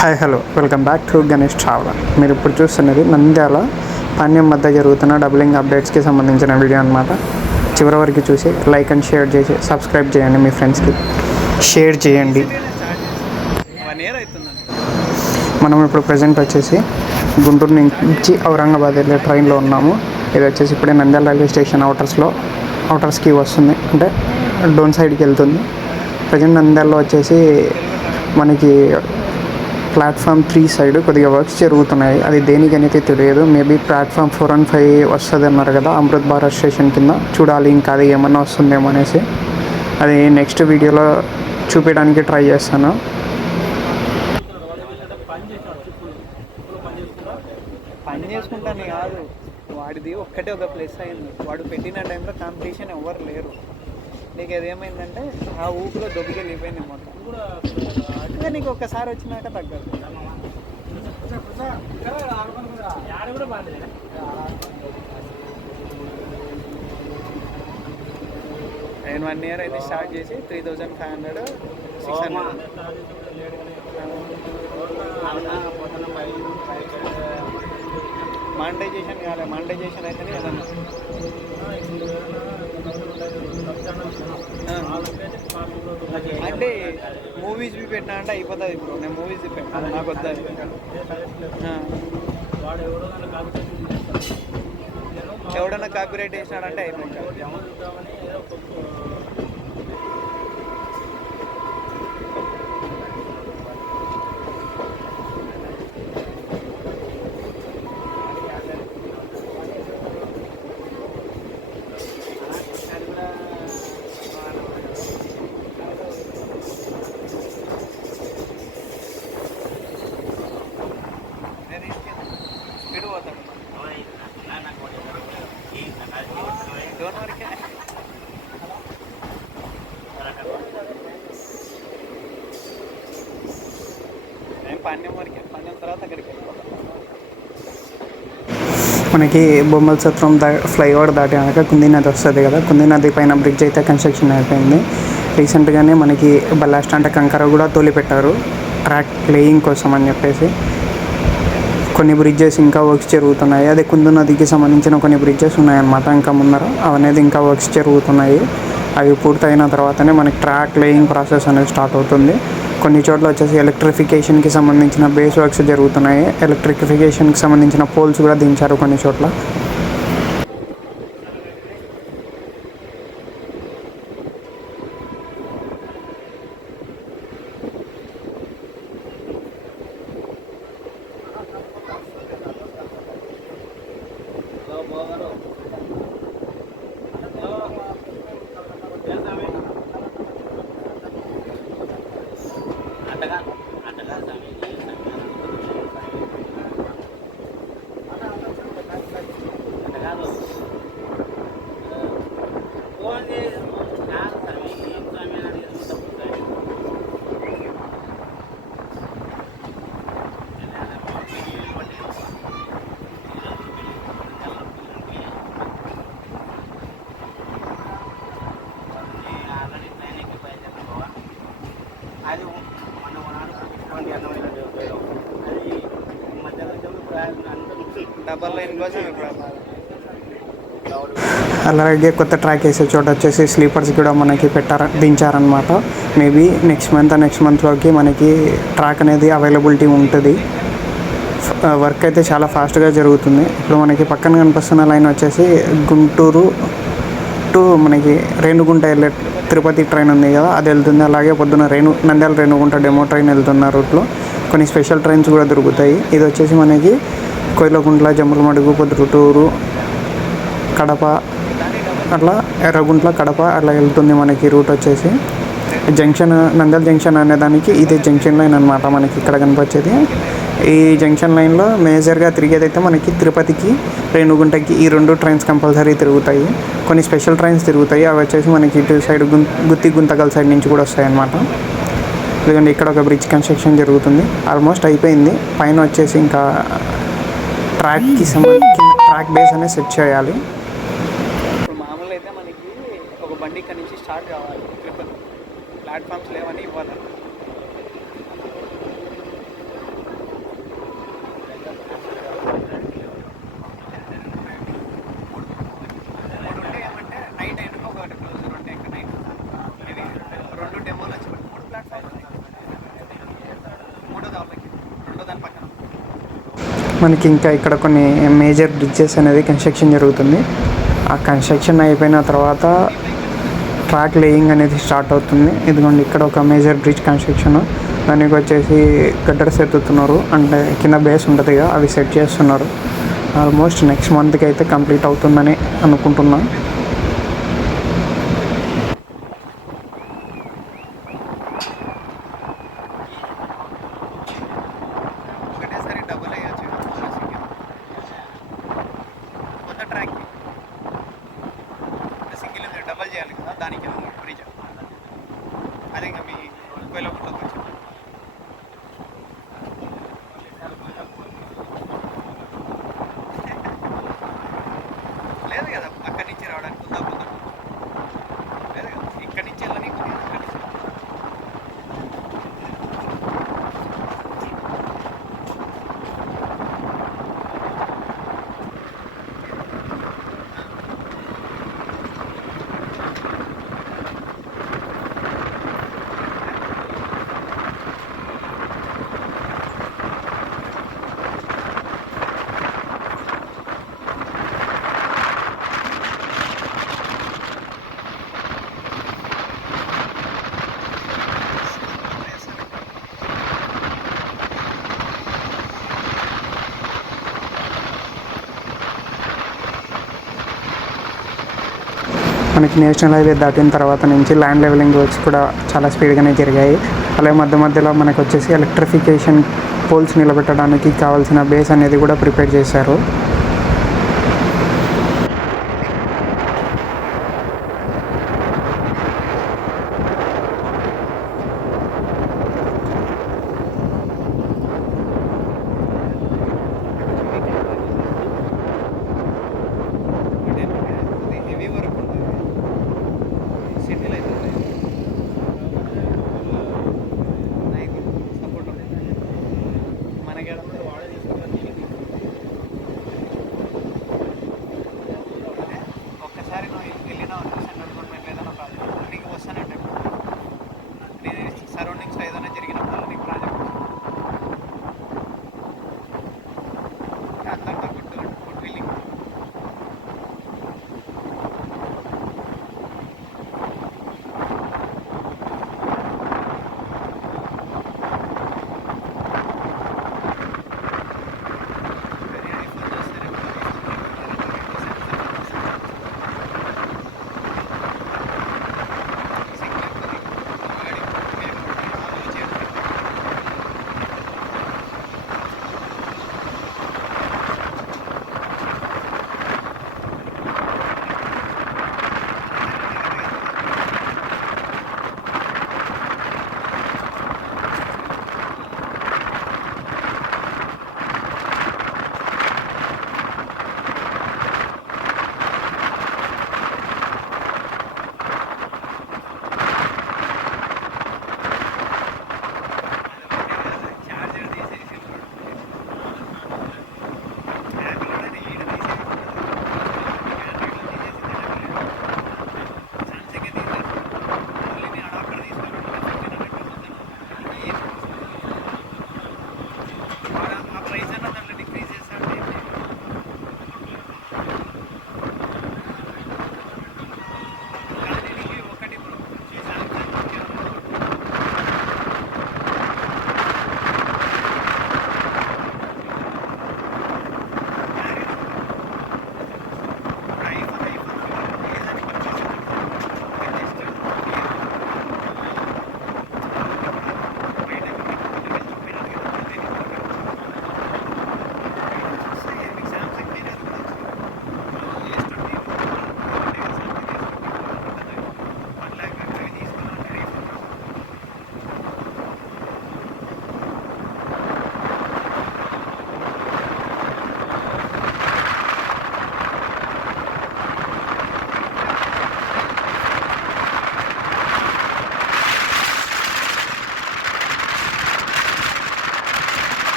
Hi hello welcome back to Ganesh traveller. మీరు ఇప్పుడు చూస్తున్నది నంద్యాల పాణ్యం వద్ద జరుగుతున్న డబులింగ్ అప్డేట్స్కి సంబంధించిన వీడియో అనమాట. చివరి వరకు చూసి లైక్ అండ్ షేర్ చేసి సబ్స్క్రైబ్ చేయండి, మీ ఫ్రెండ్స్కి షేర్ చేయండి. మనం ఇప్పుడు ప్రజెంట్ వచ్చేసి గుంటూరు నుంచి ఔరంగాబాద్ వెళ్ళే ట్రైన్లో ఉన్నాము. ఇది వచ్చేసి ఇప్పుడే నంద్యాల రైల్వే స్టేషన్ అవుటర్స్కి వస్తుంది, అంటే డోన్ సైడ్కి వెళ్తుంది. ప్రజెంట్ నంద్యాలలో వచ్చేసి మనకి ప్లాట్ఫామ్ 3 సైడ్ కొద్దిగా వర్క్స్ జరుగుతున్నాయి. అది దేనికైతే తెలియదు. మేబీ ప్లాట్ఫామ్ 4 and 5 వస్తుంది అన్నారు కదా, అమృత్ భారత్ స్టేషన్ కింద. చూడాలి ఇంకా అది ఏమన్నా వస్తుందేమో అనేసి. అది నెక్స్ట్ వీడియోలో చూపించడానికి ట్రై చేస్తాను. పని చేసుకుంటానే కాదు, వాడిది ఒక్కటే ఒక ప్లస్ అయింది. వాడు పెట్టిన టైంలో కాంపిటీషన్ ఎవరు లేరు. నీకు అదేమైందంటే ఆ ఊపిలో దొబ్బికి వెళ్ళిపోయింది మొత్తం. ఇంకా నీకు ఒక్కసారి వచ్చినాక తగ్గదు. నేను 1 year అయితే స్టార్ట్ చేసి 3,500 600 మానిటైజేషన్ కాలే. మానిటైజేషన్ అయితేనే ఏదన్నా అంటే మూవీస్ పెట్టినా అంటే అయిపోతుంది. ఇప్పుడు నేను మూవీస్ పెట్టాను, నాకు వద్దాది. ఎవడన్నా కాపీరైట్ చేసినాడంటే అయిపోయింది. పన్నెం తర్వాత అక్కడికి మనకి బొమ్మల సత్రం ఫ్లైఓవర్ దాటాక కుందీ నది వస్తుంది కదా. కుందీ నది పైన బ్రిడ్జ్ అయితే కన్స్ట్రక్షన్ అయిపోయింది. రీసెంట్గానే మనకి బల్లాస్ట్ అంటే కంకర కూడా తోలిపెట్టారు ట్రాక్ లేయింగ్ కోసం అని చెప్పేసి. కొన్ని బ్రిడ్జెస్ ఇంకా వర్క్స్ జరుగుతున్నాయి. అదే కుందూ నదికి సంబంధించిన కొన్ని బ్రిడ్జెస్ ఉన్నాయన్నమాట ఇంకా ముందర. అవనేది ఇంకా వర్క్స్ జరుగుతున్నాయి. అవి పూర్తయిన తర్వాతనే మనకి ట్రాక్ లేయింగ్ ప్రాసెస్ అనేది స్టార్ట్ అవుతుంది. కొన్ని చోట్ల వచ్చేసి ఎలక్ట్రిఫికేషన్కి సంబంధించిన బేస్ వర్క్స్ జరుగుతున్నాయి. ఎలక్ట్రిఫికేషన్కి సంబంధించిన పోల్స్ కూడా దించారు కొన్ని చోట్ల. డబల్ లైన్ కోసం ఇప్పుడు అలాగే కొత్త ట్రాక్ వేసే చోట వచ్చేసి స్లీపర్స్ కూడా మనకి దించారనమాట. మేబీ నెక్స్ట్ మంత్లోకి మనకి ట్రాక్ అనేది అవైలబిలిటీ ఉంటుంది. వర్క్ అయితే చాలా ఫాస్ట్గా జరుగుతుంది. ఇప్పుడు మనకి పక్కన కనిపిస్తున్న లైన్ వచ్చేసి గుంటూరు టు మనకి రేణుగుంట వెళ్ళే తిరుపతి ట్రైన్ ఉంది కదా, అది వెళ్తుంది. అలాగే పొద్దున్న నంద్యాల రేణుగుంట డెమో ట్రైన్ వెళ్తున్న రూట్లో కొన్ని స్పెషల్ ట్రైన్స్ కూడా దొరుకుతాయి. ఇది వచ్చేసి మనకి కోయిలగుంట్ల, జమ్మలమడుగు, పొద్దుటూరు, కడప, అట్లా ఎర్రగుంట్ల, కడప అట్లా వెళ్తుంది మనకి రూట్ వచ్చేసి. జంక్షన్ నంద్యాల జంక్షన్ అనేదానికి ఇదే జంక్షన్ లైన్ అనమాట మనకి ఇక్కడ కనిపించేది. ఈ జంక్షన్ లైన్లో మేజర్గా తిరిగేదైతే మనకి తిరుపతికి, రేణుగుంటకి ఈ 2 ట్రైన్స్ కంపల్సరీ తిరుగుతాయి. కొన్ని స్పెషల్ ట్రైన్స్ తిరుగుతాయి. అవి వచ్చేసి మనకి ఇటు సైడ్ గుంతకల్ సైడ్ నుంచి కూడా వస్తాయి అన్నమాట. ఎందుకంటే ఇక్కడ ఒక బ్రిడ్జ్ కన్స్ట్రక్షన్ జరుగుతుంది, ఆల్మోస్ట్ అయిపోయింది. పైన వచ్చేసి ఇంకా ట్రాక్కి సంబంధించి ట్రాక్ బేస్ అనేది సెట్ చేయాలి. ఇప్పుడు మామూలు అయితే మనకి ఒక బండి ఇక్కడ నుంచి స్టార్ట్ కావాలి, ప్లాట్ఫామ్స్ లేవని ఇవ్వాలి. దాని పక్కన. మనకి ఇంకా ఇక్కడ కొన్ని మేజర్ బ్రిడ్జెస్ అనేది కన్స్ట్రక్షన్ జరుగుతుంది. ఆ కన్స్ట్రక్షన్ అయిపోయిన తర్వాత ట్రాక్ లేయింగ్ అనేది స్టార్ట్ అవుతుంది. ఇదిగోండి ఇక్కడ ఒక మేజర్ బ్రిడ్జ్ కన్స్ట్రక్షన్, దానికి వచ్చేసి గడ్డర్స్ ఎత్తుతున్నారు, అంటే కింద బేస్ ఉంటుంది కదా అవి సెట్ చేస్తున్నారు. ఆల్మోస్ట్ నెక్స్ట్ మంత్కి అయితే కంప్లీట్ అవుతుందని అనుకుంటున్నాను. ఒకటేసారి డబుల్ అయ్యొచ్చు కొత్త ట్రాక్కి. సింగిల్ ఉంది, డబల్ చేయాలి కదా, దానికి బ్రిడ్జ్. అదే ఇంకా మీ ఉపయోగంలోకి వచ్చి లేదు కదా అక్కడి నుంచి రావడానికి ఉందా పోతా లేదు కదా, ఇక్కడి నుంచి వెళ్ళని అక్కడి నుంచి. మనకి నేషనల్ హైవే దాటిన తర్వాత నుంచి ల్యాండ్ లెవెలింగ్ వర్క్స్ కూడా చాలా స్పీడ్గానే జరిగాయి. అలాగే మధ్య మధ్యలో మనకు వచ్చేసి ఎలక్ట్రిఫికేషన్ పోల్స్ నిలబెట్టడానికి కావాల్సిన బేస్ అనేది కూడా ప్రిపేర్ చేశారు. హెవీ వర్క్ ఉంటుంది సిటీలో అయితే సపోర్ట్ మనకి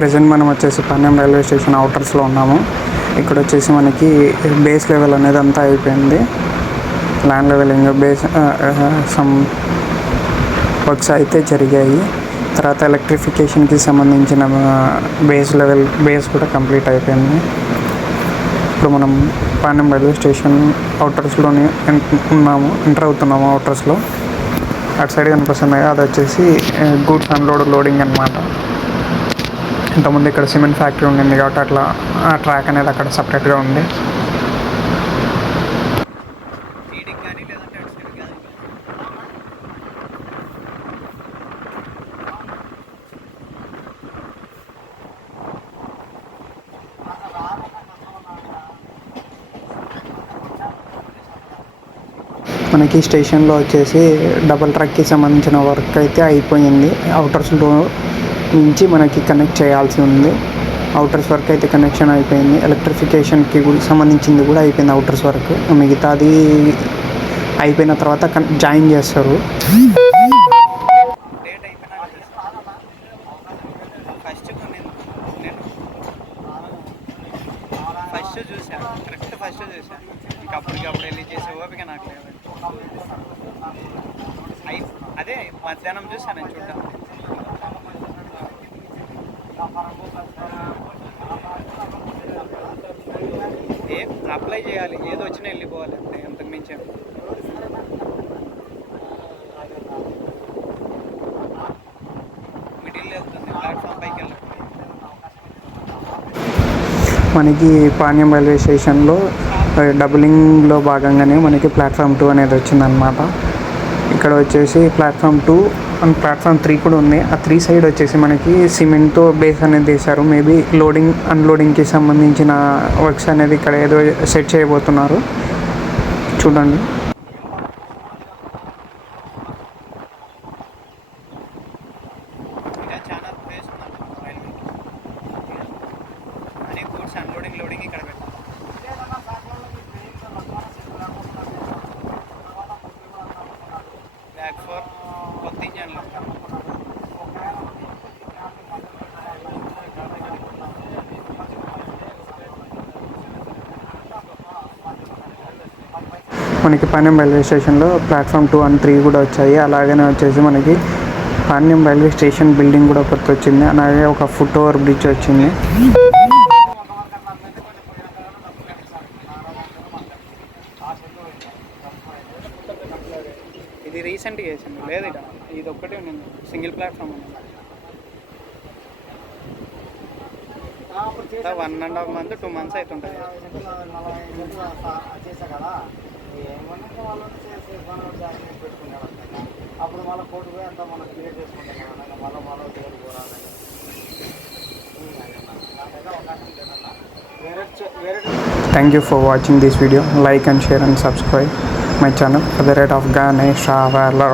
ప్రజెంట్ మనం వచ్చేసి పాణ్యం రైల్వే స్టేషన్ అవుటర్స్లో ఉన్నాము. ఇక్కడ వచ్చేసి మనకి బేస్ లెవెల్ అనేది అంతా అయిపోయింది. Land leveling base some works అయితే జరిగాయి. తర్వాత ఎలక్ట్రిఫికేషన్కి సంబంధించిన బేస్ కూడా కంప్లీట్ అయిపోయింది. ఇప్పుడు మనం పాణ్యం రైల్వే స్టేషన్ అవుటర్స్లోనే ఎంటర్ అవుతున్నాము. అవుటర్స్లో అటు సైడ్ కనిపిస్తున్నాయి, అది వచ్చేసి గూడ్స్ అన్లోడ్ లోడింగ్ అనమాట. ఇంతకుముందు ఇక్కడ సిమెంట్ ఫ్యాక్టరీ ఉండింది కాబట్టి అట్లా ఆ ట్రాక్ అనేది అక్కడ సపరేట్గా ఉంది. మనకి స్టేషన్లో వచ్చేసి డబల్ ట్రాక్కి సంబంధించిన వర్క్ అయితే అయిపోయింది. అవుటర్స్లో నుంచి మనకి కనెక్ట్ చేయాల్సి ఉంది. అవుటర్స్ వర్క్ అయితే కనెక్షన్ అయిపోయింది. ఎలక్ట్రిఫికేషన్కి సంబంధించింది కూడా అయిపోయింది. అవుటర్స్ వర్క్ మిగతాది అయిపోయిన తర్వాత జాయిన్ చేస్తారు. ఫస్ట్ చూసాను ఇంకా అప్పటికప్పుడు వెళ్ళి చేసే ఓపిక నాకు లేదు. అదే మధ్యాహ్నం చూసాను నేను చూద్దాం. ఏం అప్లై చేయాలి, ఏదో వచ్చినా వెళ్ళిపోవాలి అంతే, అంతకు మించి మిడిల్ వెళ్తుంది, ప్లాట్ఫామ్ పైకి వెళ్ళాలి. మనకి పాణ్యం రైల్వే స్టేషన్లో డబులింగ్లో భాగంగానే మనకి ప్లాట్ఫామ్ 2 అనేది వచ్చిందనమాట. ఇక్కడ వచ్చేసి ప్లాట్ఫామ్ 2 అండ్ ప్లాట్ఫామ్ 3 కూడా ఉంది. ఆ 3 సైడ్ వచ్చేసి మనకి సిమెంట్తో బేస్ అనేది వేశారు. మేబీ లోడింగ్ అన్లోడింగ్కి సంబంధించిన వర్క్స్ అనేది ఇక్కడ ఏదో సెట్ చేయబోతున్నారు. చూడండి. అన్లోడింగ్ లోడింగ్ ఇక్కడ పెట్టాలి. బ్యాక్ ఫోర్ కొత్త ఇంజన్లు. మనకి పాణ్యం రైల్వే స్టేషన్లో ప్లాట్ఫామ్ 2 అండ్ 3 కూడా వచ్చాయి. అలాగనే వచ్చేసి మనకి పాణ్యం రైల్వే స్టేషన్ బిల్డింగ్ కూడా కొత్త వచ్చింది. అలాగే ఒక ఫుట్ ఓవర్ బ్రిడ్జ్ వచ్చింది. ఇది రీసెంట్గా వేసింది లేదు, ఇక ఇది ఒక్కటే ఉండింది, సింగిల్ ప్లాట్ఫామ్ ఉంది. 1.5 month 2 months అవుతుంటుంది. అప్పుడు మళ్ళీ కోర్టు పోయి అంతా మనం క్లియర్ చేసుకుంటాం. Thank you for watching this video. Like and share and subscribe my channel for the rate of Ganesh Traveler.